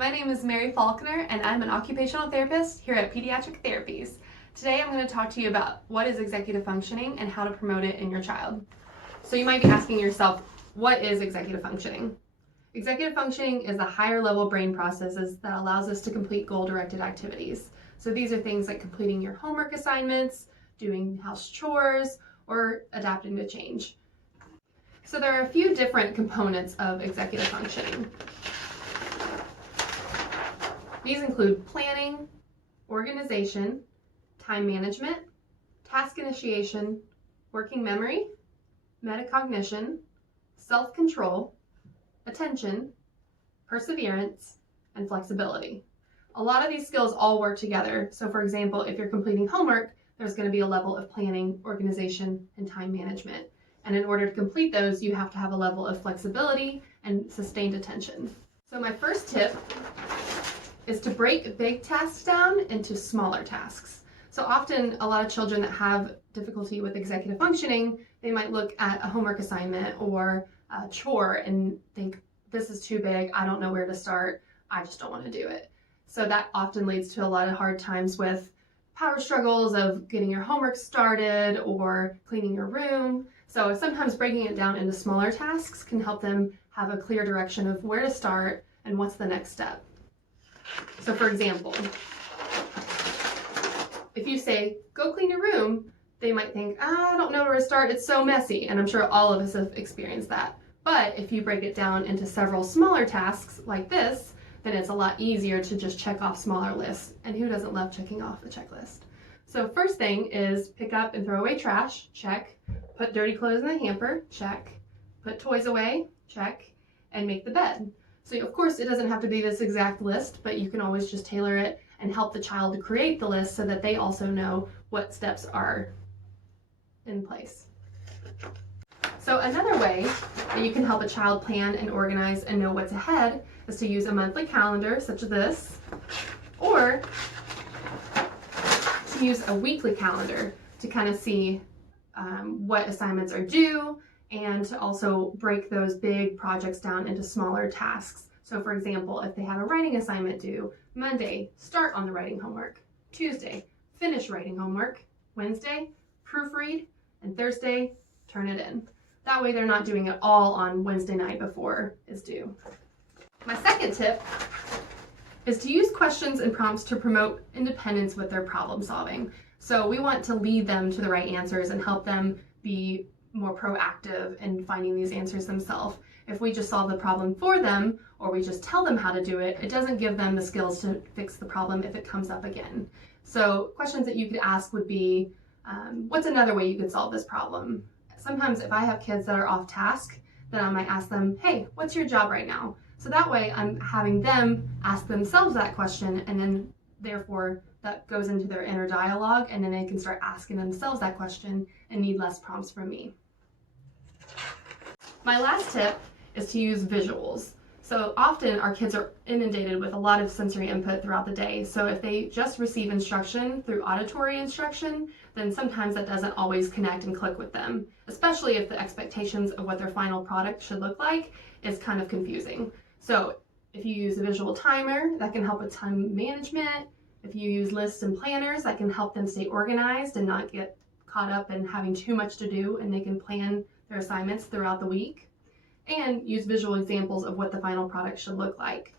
My name is Mary Faulkner and I'm an occupational therapist here at Pediatric Therapies. Today I'm going to talk to you about what is executive functioning and how to promote it in your child. So you might be asking yourself, what is executive functioning? Executive functioning is the higher level brain processes that allows us to complete goal-directed activities. So these are things like completing your homework assignments, doing house chores, or adapting to change. So there are a few different components of executive functioning. These include planning, organization, time management, task initiation, working memory, metacognition, self-control, attention, perseverance, and flexibility. A lot of these skills all work together. So for example, if you're completing homework, there's going to be a level of planning, organization, and time management. And in order to complete those, you have to have a level of flexibility and sustained attention. So my first tip is to break big tasks down into smaller tasks. So often a lot of children that have difficulty with executive functioning, they might look at a homework assignment or a chore and think, this is too big, I don't know where to start, I just don't want to do it. So that often leads to a lot of hard times with power struggles of getting your homework started or cleaning your room. So sometimes breaking it down into smaller tasks can help them have a clear direction of where to start and what's the next step. So for example, if you say, go clean your room, they might think, I don't know where to start, it's so messy. And I'm sure all of us have experienced that. But if you break it down into several smaller tasks like this, then it's a lot easier to just check off smaller lists. And who doesn't love checking off a checklist? So first thing is pick up and throw away trash, check. Put dirty clothes in the hamper, check. Put toys away, check. And make the bed. So of course it doesn't have to be this exact list, but you can always just tailor it and help the child to create the list so that they also know what steps are in place. So another way that you can help a child plan and organize and know what's ahead is to use a monthly calendar such as this, or to use a weekly calendar to kind of see what assignments are due, and to also break those big projects down into smaller tasks. So for example, if they have a writing assignment due, Monday, start on the writing homework. Tuesday, finish writing homework. Wednesday, proofread. And Thursday, turn it in. That way they're not doing it all on Wednesday night before it's due. My second tip is to use questions and prompts to promote independence with their problem solving. So we want to lead them to the right answers and help them be more proactive in finding these answers themselves. If we just solve the problem for them, or we just tell them how to do it, it doesn't give them the skills to fix the problem if it comes up again. So questions that you could ask would be, what's another way you could solve this problem? Sometimes if I have kids that are off task, then I might ask them, hey, what's your job right now? So that way I'm having them ask themselves that question, and then therefore that goes into their inner dialogue, and then they can start asking themselves that question and need less prompts from me. My last tip is to use visuals. So often our kids are inundated with a lot of sensory input throughout the day. So if they just receive instruction through auditory instruction, then sometimes that doesn't always connect and click with them, especially if the expectations of what their final product should look like is kind of confusing. So if you use a visual timer, that can help with time management. If you use lists and planners, that can help them stay organized and not get caught up in having too much to do, and they can plan their assignments throughout the week. And use visual examples of what the final product should look like.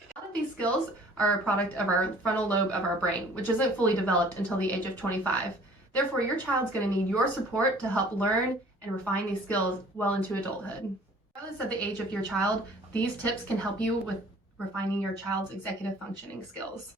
A lot of these skills are a product of our frontal lobe of our brain, which isn't fully developed until the age of 25. Therefore, your child's going to need your support to help learn and refine these skills well into adulthood. Regardless of the age of your child, these tips can help you with refining your child's executive functioning skills.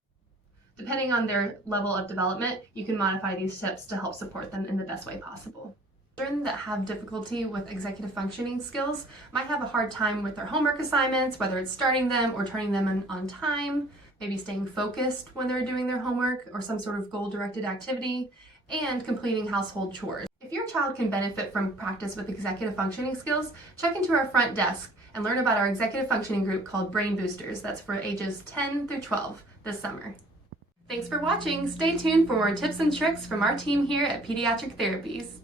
Depending on their level of development, you can modify these tips to help support them in the best way possible. Children that have difficulty with executive functioning skills might have a hard time with their homework assignments, whether it's starting them or turning them in on time, maybe staying focused when they're doing their homework or some sort of goal-directed activity, and completing household chores. If your child can benefit from practice with executive functioning skills, check into our front desk and learn about our executive functioning group called Brain Boosters. That's for ages 10 through 12 this summer. Thanks for watching. Stay tuned for more tips and tricks from our team here at Pediatric Therapies.